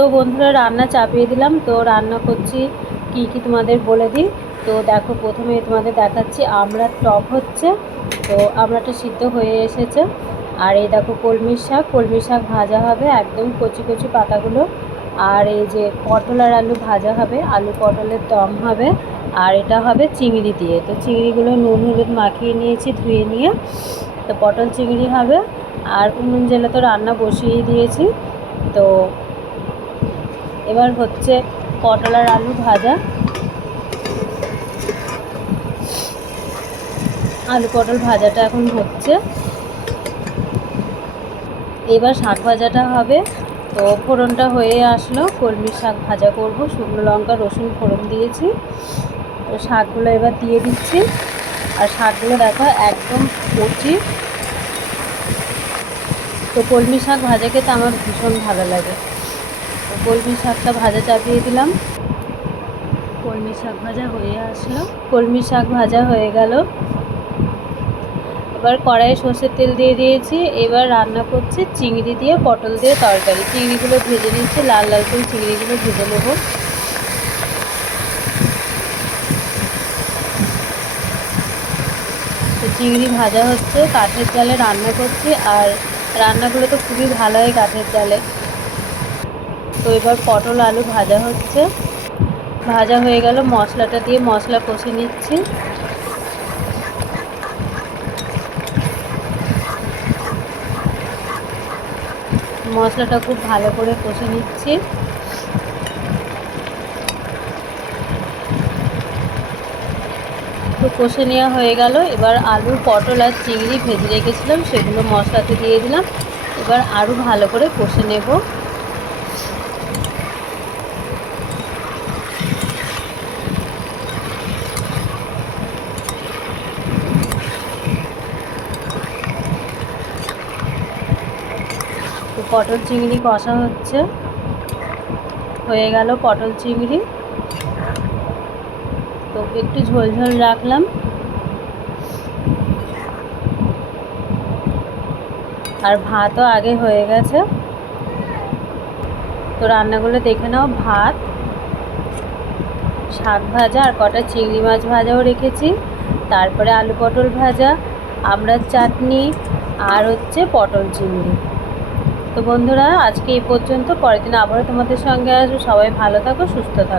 তো বন্ধুরা, রান্না চাপিয়ে দিলাম। তো রান্না করছি কি কি তোমাদের বলে দিই। তো দেখো, প্রথমে তোমাদের দেখাচ্ছি, আমরা টক হচ্ছে। তো আমরাটা সিদ্ধ হয়ে এসেছে। আর এই দেখো, কলমির শাক। কলমির শাক ভাজা হবে একদম কচি কচি পাতাগুলো। আর এই যে পটল আর আলু ভাজা হবে, আলু পটলের দম হবে। আর এটা হবে চিংড়ি দিয়ে। তো চিংড়িগুলো নুন হলুদ মাখিয়ে নিয়েছি, ধুয়ে নিয়ে। তো পটল চিংড়ি হবে। আর উনুন জেলে তো রান্না বসিয়ে দিয়েছি। তো এবার হচ্ছে পটল আর আলু ভাজা। আলু পটল ভাজাটা এখন হচ্ছে। এবার শাক ভাজাটা হবে। তো ফোড়নটা হয়ে আসলো। কলমি শাক ভাজা করব। শুকনো লঙ্কা, রসুন ফোড়ন দিয়েছি। তো শাকগুলো এবার দিয়ে দিচ্ছি। আর শাকগুলো দেখো একদম কচি। তো কলমি শাক ভাজা খেতে আমার ভীষণ ভালো লাগে। কলমি শাকটা ভাজা চাপিয়ে দিলাম। কলমি শাক ভাজা হয়ে আসলো। কলমি শাক ভাজা হয়ে গেল। এবার কড়াইয়ে সর্ষের তেল দিয়ে দিয়েছি। এবার রান্না করছি চিংড়ি দিয়ে পটল দিয়ে তরকারি। চিংড়িগুলো ভেজে নিচ্ছি লাল লাল করে চিংড়িগুলো ভেজে নেব। চিংড়ি ভাজা হচ্ছে কাঠের জালে রান্না করছি। আর রান্নাগুলো তো খুবই ভালো হয় কাঠের জালে। তো এবার পটল আলু ভাজা হচ্ছে। ভাজা হয়ে গেল, মশলাটা দিয়ে মশলা কষে নিচ্ছি। মশলাটা খুব ভালো করে কষে নিচ্ছি। তো কষে নেওয়া হয়ে গেল। এবার আলু পটল আর চিংড়ি ভেজে রেখেছিলাম, সেগুলো মশলাতে দিয়ে দিলাম। এবার আরও ভালো করে কষে নেব। তো পটল চিংড়ি কষা হচ্ছে। হয়ে গেল পটল চিংড়ি। তো একটু ঝোল ঝোল রাখলাম। আর ভাতও আগে হয়ে গেছে। তো রান্নাগুলো দেখে নাও, ভাত, শাক ভাজা আর কটা চিংড়ি মাছ ভাজাও রেখেছি। তারপরে আলু পটল ভাজা, আমড়ার চাটনি আর হচ্ছে পটল চিংড়ি। তো বন্ধুরা, আজকে এই পর্যন্ত। পরের দিন আবারও তোমাদের সঙ্গে আসব। সবাই ভালো থাকো, সুস্থ থাকো।